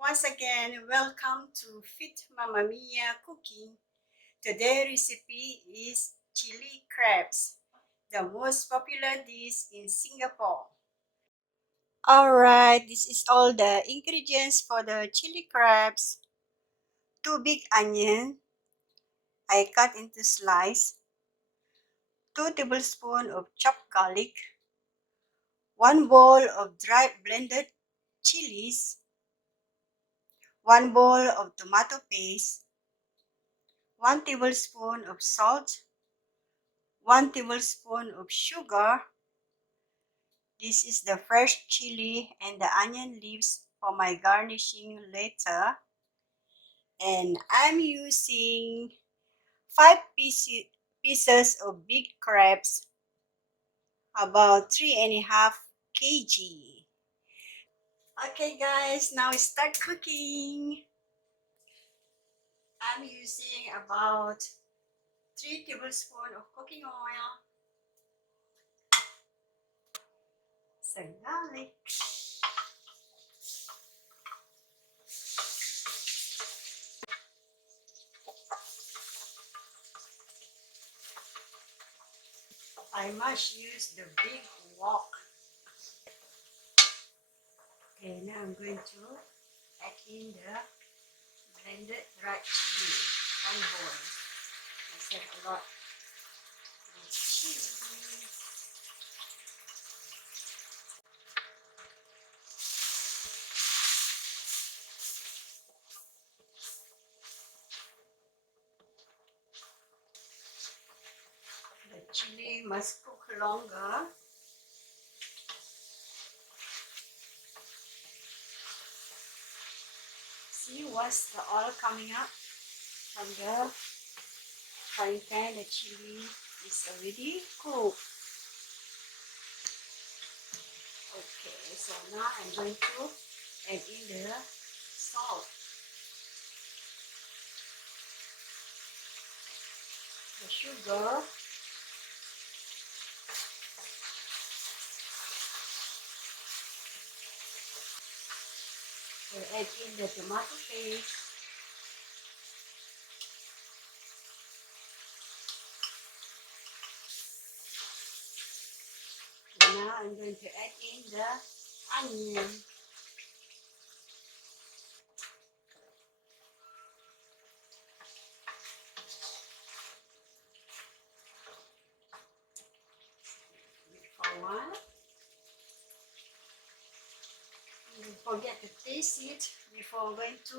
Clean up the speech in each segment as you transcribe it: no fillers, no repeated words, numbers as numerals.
Once again, welcome to Fit Mamamia Cooking. Today's recipe is chili crabs, the most popular dish in Singapore. Alright, this is all the ingredients for the chili crabs. 2 big onion, I cut into slice. 2 tablespoons of chopped garlic. 1 bowl of dried blended chilies. 1 bowl of tomato paste. 1 tablespoon of salt. 1 tablespoon of sugar. This is the fresh chili and the onion leaves for my garnishing later. And I'm using 5 pieces of big crabs, about 3.5 kg. Okay guys, now start cooking. I'm using about 3 tablespoons of cooking oil, some garlic, I must use the big wok. Okay, now I'm going to add in the blended dried chili, 1 bowl. I have a lot of chili. The chili must cook longer. See, once the oil coming up from the frying pan, the chili is already cooked. Okay, so now I'm going to add in the salt, the sugar, we'll add in the tomato paste, and now I'm going to add in the onion. For a while. Don't forget to taste it before going to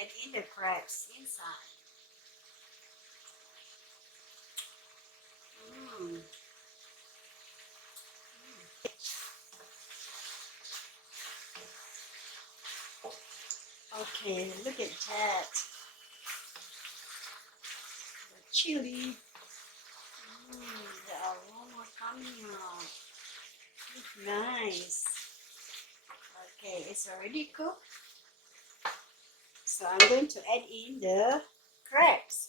add in the crabs inside. Mm. Okay, look at that. The chili. The aroma coming out. Looks nice. Okay, it's already cooked. So I'm going to add in the crabs.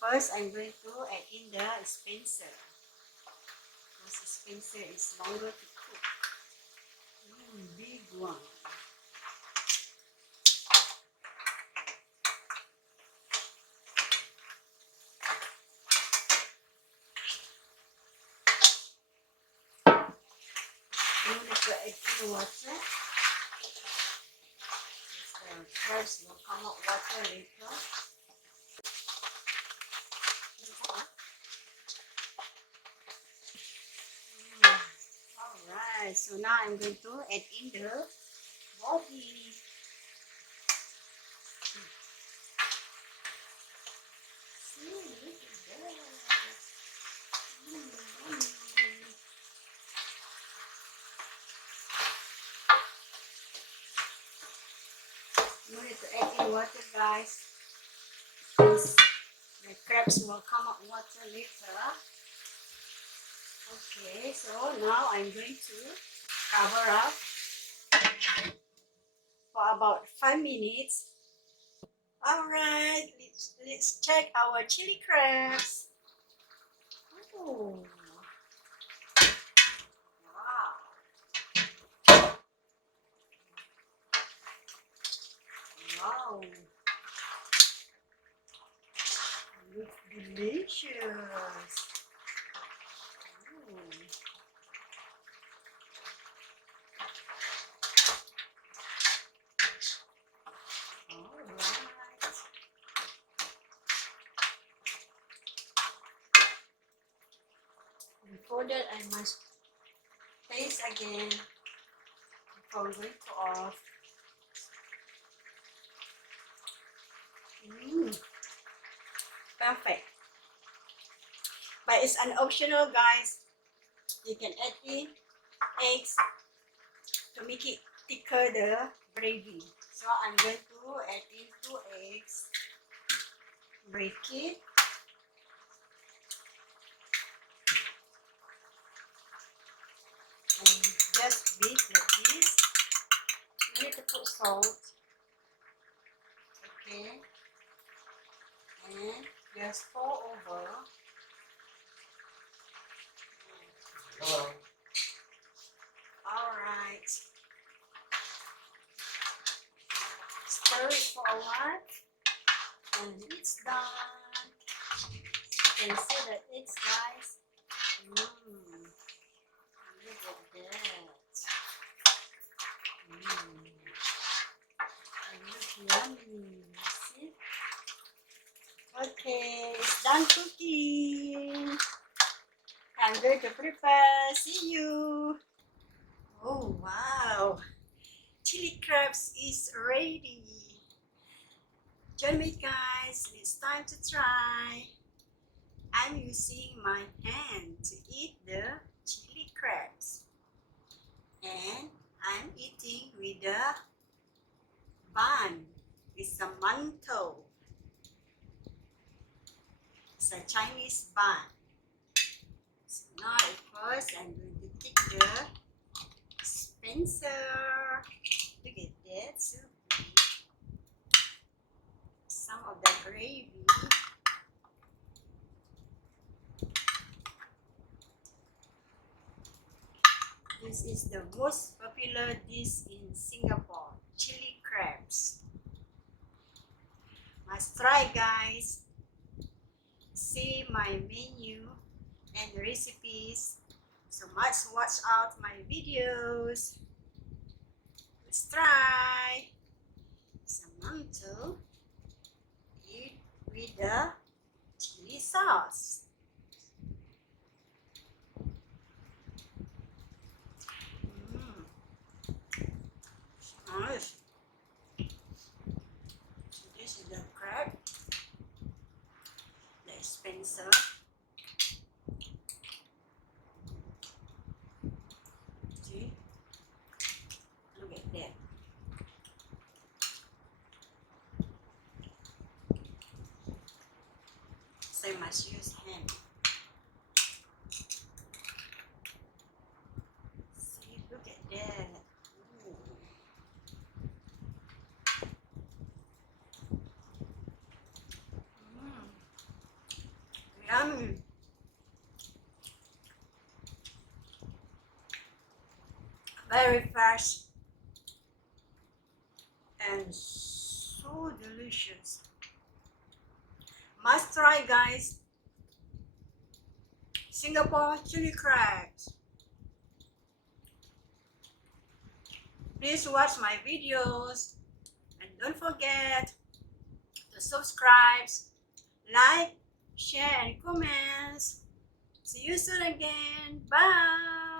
First, I'm going to add in the Spencer. Because Spencer is longer to cook. Big one. You need to add in water. The crabs will come out water later. Alright, so now I'm going to add in the body. See, look at that. You need to add in water, guys. Because the crabs will come out water later. Okay, so now I'm going to cover up for about 5 minutes. Alright, let's check our chili crabs. Oh, wow. Wow, looks delicious. Ooh. All right. Before that, I must taste again before we go off. Perfect. But it's an optional, guys. You can add in eggs to make it thicker the gravy. So I'm going to add in 2 eggs. Break it. And just beat like this. You need to put salt. Okay. And just pour over. Hello. Alright. Stir it for a while. And it's done. You can see that it's nice. Look at that. It looks yummy. See? Okay, it's done cooking. I'm going to prepare. See you. Oh wow, chili crabs is ready. Join me, guys. It's time to try. I'm using my hand to eat the chili crabs, and I'm eating with the bun. It's a mantou. It's a Chinese bun. So now, first, I'm going to take the Spencer. Look at that, so good. Some of the gravy. This is the most popular dish in Singapore, chili crabs. Must try, guys. See my menu and recipes. So must watch out my videos. Let's try. Some mantou. Eat with the chili sauce. Nice. So this is the crab, the Spencer. See? Look at that. So you must use hand. See, look at that. Yummy. Very fresh and so delicious. Must try, guys. Singapore chili crabs. Please watch my videos and don't forget to subscribe, like, share and comments. See you soon again. Bye.